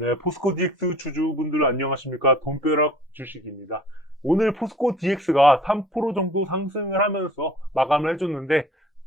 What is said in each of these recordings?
네, 포스코 DX 주주분들 안녕하십니까. 돈벼락 주식입니다. 오늘 포스코 DX가 3% 정도 상승을 하면서 마감을 해줬는데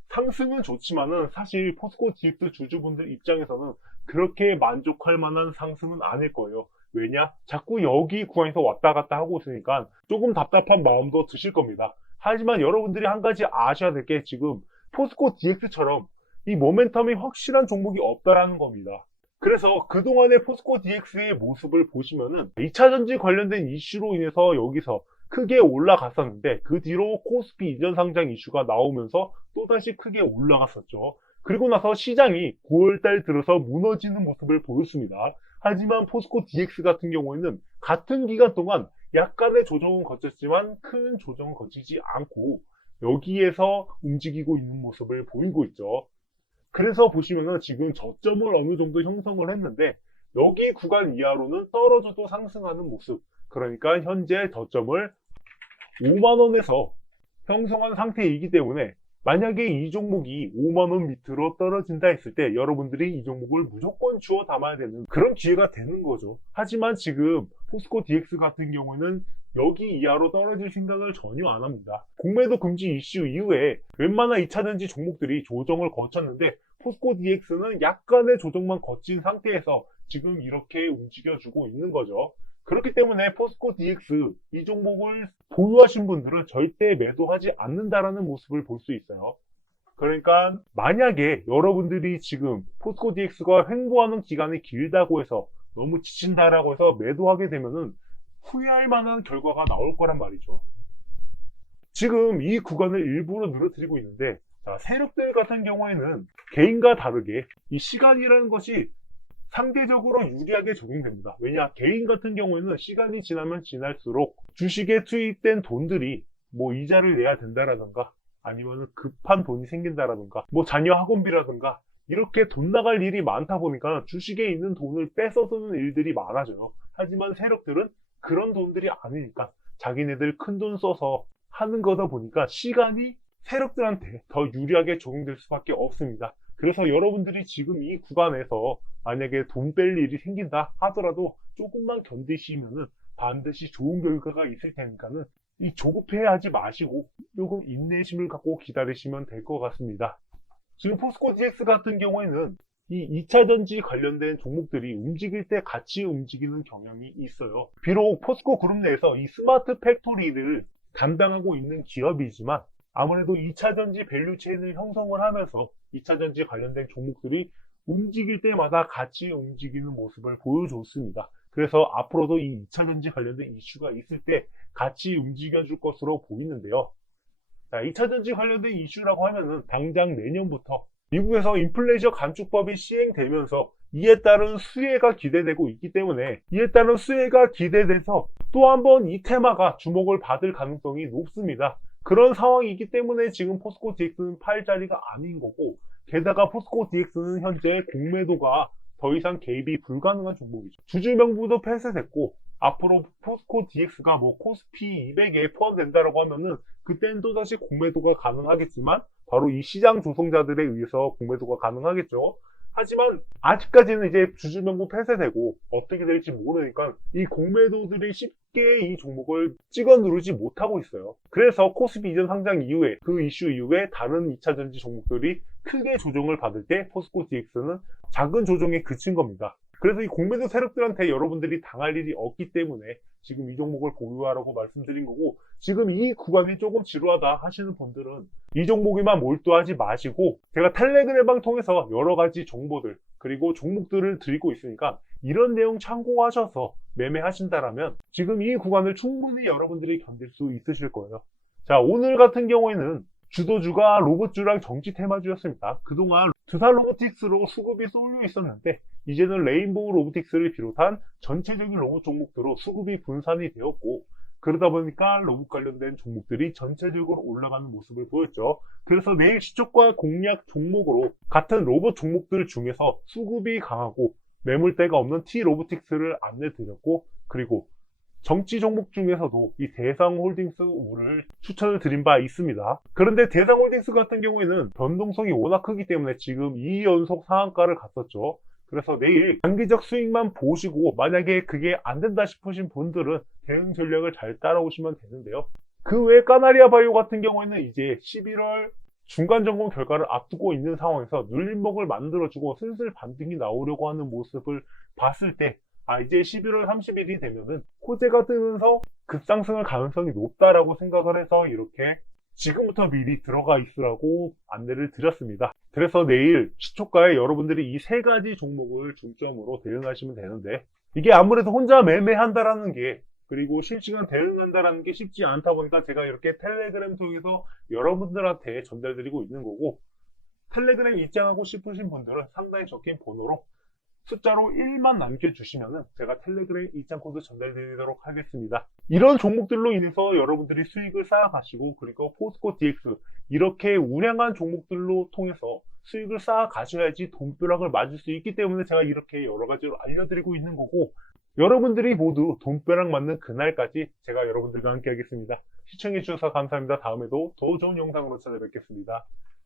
상승은 좋지만은 사실 포스코 DX 주주분들 입장에서는 그렇게 만족할 만한 상승은 아닐 거예요. 왜냐? 자꾸 여기 구간에서 왔다 갔다 하고 있으니까 조금 답답한 마음도 드실 겁니다. 하지만 여러분들이 한 가지 아셔야 될 게 지금 포스코 DX처럼 이 모멘텀이 확실한 종목이 없다라는 겁니다. 그래서 그동안의 포스코 DX의 모습을 보시면은 2차 전지 관련된 이슈로 인해서 여기서 크게 올라갔었는데 그 뒤로 코스피 이전 상장 이슈가 나오면서 또다시 크게 올라갔었죠. 그리고 나서 시장이 9월달 들어서 무너지는 모습을 보였습니다. 하지만 포스코 DX 같은 경우에는 같은 기간 동안 약간의 조정은 거쳤지만 큰 조정은 거치지 않고 여기에서 움직이고 있는 모습을 보이고 있죠. 그래서 보시면은 지금 저점을 어느 정도 형성을 했는데 여기 구간 이하로는 떨어져도 상승하는 모습. 그러니까 현재 저점을 5만원에서 형성한 상태이기 때문에 만약에 이 종목이 5만원 밑으로 떨어진다 했을 때 여러분들이 이 종목을 무조건 주워 담아야 되는 그런 기회가 되는 거죠. 하지만 지금 포스코 DX 같은 경우에는 여기 이하로 떨어질 생각을 전혀 안 합니다. 공매도 금지 이슈 이후에 웬만한 2차전지 종목들이 조정을 거쳤는데 포스코 DX는 약간의 조정만 거친 상태에서 지금 이렇게 움직여주고 있는 거죠. 그렇기 때문에 포스코 DX 이 종목을 보유하신 분들은 절대 매도하지 않는다라는 모습을 볼 수 있어요. 그러니까 만약에 여러분들이 지금 포스코 DX가 횡보하는 기간이 길다고 해서 너무 지친다라고 해서 매도하게 되면은 후회할 만한 결과가 나올 거란 말이죠. 지금 이 구간을 일부러 늘어뜨리고 있는데 자, 세력들 같은 경우에는 개인과 다르게 이 시간이라는 것이 상대적으로 유리하게 적용됩니다. 왜냐? 개인 같은 경우에는 시간이 지나면 지날수록 주식에 투입된 돈들이 뭐 이자를 내야 된다라든가 아니면 급한 돈이 생긴다라든가 뭐 자녀 학원비라든가 이렇게 돈 나갈 일이 많다 보니까 주식에 있는 돈을 뺏어 쓰는 일들이 많아져요. 하지만 세력들은 그런 돈들이 아니니까 자기네들 큰 돈 써서 하는 거다 보니까 시간이 세력들한테 더 유리하게 적용될 수밖에 없습니다. 그래서 여러분들이 지금 이 구간에서 만약에 돈 뺄 일이 생긴다 하더라도 조금만 견디시면은 반드시 좋은 결과가 있을 테니까는 이 조급해하지 마시고 조금 인내심을 갖고 기다리시면 될 것 같습니다. 지금 포스코 DX 같은 경우에는 이 2차 전지 관련된 종목들이 움직일 때 같이 움직이는 경향이 있어요. 비록 포스코 그룹 내에서 이 스마트 팩토리를 담당하고 있는 기업이지만 아무래도 2차 전지 밸류 체인을 형성을 하면서 2차 전지 관련된 종목들이 움직일 때마다 같이 움직이는 모습을 보여줬습니다. 그래서 앞으로도 이 2차 전지 관련된 이슈가 있을 때 같이 움직여줄 것으로 보이는데요. 자, 2차 전지 관련된 이슈라고 하면은 당장 내년부터 미국에서 인플레이션 감축법이 시행되면서 이에 따른 수혜가 기대되고 있기 때문에 이에 따른 수혜가 기대돼서 또 한 번 이 테마가 주목을 받을 가능성이 높습니다. 그런 상황이기 때문에 지금 포스코 DX는 팔 자리가 아닌 거고 게다가 포스코 DX는 현재 공매도가 더 이상 개입이 불가능한 종목이죠. 주주 명부도 폐쇄됐고 앞으로 포스코 DX가 뭐 코스피 200에 포함된다라고 하면은 그때는 또다시 공매도가 가능하겠지만 바로 이 시장 조성자들에 의해서 공매도가 가능하겠죠. 하지만 아직까지는 이제 주주명부 폐쇄되고 어떻게 될지 모르니까 이 공매도들이 쉽게 이 종목을 찍어 누르지 못하고 있어요. 그래서 코스피 이전 상장 이후에 그 이슈 이후에 다른 2차전지 종목들이 크게 조정을 받을 때 포스코 DX는 작은 조정에 그친 겁니다. 그래서 이 공매도 세력들한테 여러분들이 당할 일이 없기 때문에 지금 이 종목을 보유하라고 말씀드린 거고 지금 이 구간이 조금 지루하다 하시는 분들은 이 종목에만 몰두하지 마시고 제가 텔레그램방 통해서 여러 가지 정보들 그리고 종목들을 드리고 있으니까 이런 내용 참고하셔서 매매하신다라면 지금 이 구간을 충분히 여러분들이 견딜 수 있으실 거예요. 자 오늘 같은 경우에는 주도주가 로봇주랑 정치 테마주였습니다. 그동안 두산 로보틱스로 수급이 쏠려 있었는데 이제는 레인보우 로보틱스를 비롯한 전체적인 로봇 종목들로 수급이 분산이 되었고 그러다 보니까 로봇 관련된 종목들이 전체적으로 올라가는 모습을 보였죠. 그래서 내일 시초과 공략 종목으로 같은 로봇 종목들 중에서 수급이 강하고 매물대가 없는 T 로보틱스를 안내 드렸고 그리고 정치 종목 중에서도 이 대상홀딩스를 추천을 드린 바 있습니다. 그런데 대상홀딩스 같은 경우에는 변동성이 워낙 크기 때문에 지금 2연속 상한가를 갔었죠. 그래서 내일 단기적 수익만 보시고 만약에 그게 안 된다 싶으신 분들은 대응 전략을 잘 따라오시면 되는데요. 그 외에 까나리아 바이오 같은 경우에는 이제 11월 중간 점검 결과를 앞두고 있는 상황에서 눌림목을 만들어주고 슬슬 반등이 나오려고 하는 모습을 봤을 때, 아, 이제 11월 30일이 되면은 호재가 뜨면서 급상승할 가능성이 높다라고 생각을 해서 이렇게 지금부터 미리 들어가 있으라고 안내를 드렸습니다. 그래서 내일 시초가에 여러분들이 이 세 가지 종목을 중점으로 대응하시면 되는데, 이게 아무래도 혼자 매매한다라는 게 그리고 실시간 대응한다라는 게 쉽지 않다 보니까 제가 이렇게 텔레그램 통해서 여러분들한테 전달드리고 있는 거고 텔레그램 입장하고 싶으신 분들은 상단에 적힌 번호로 숫자로 1만 남겨주시면은 제가 텔레그램 입장 코드 전달드리도록 하겠습니다. 이런 종목들로 인해서 여러분들이 수익을 쌓아가시고 그리고 포스코 DX 이렇게 우량한 종목들로 통해서 수익을 쌓아가셔야지 돈벼락을 맞을 수 있기 때문에 제가 이렇게 여러 가지로 알려드리고 있는 거고 여러분들이 모두 돈벼락 맞는 그날까지 제가 여러분들과 함께 하겠습니다. 시청해주셔서 감사합니다. 다음에도 더 좋은 영상으로 찾아뵙겠습니다.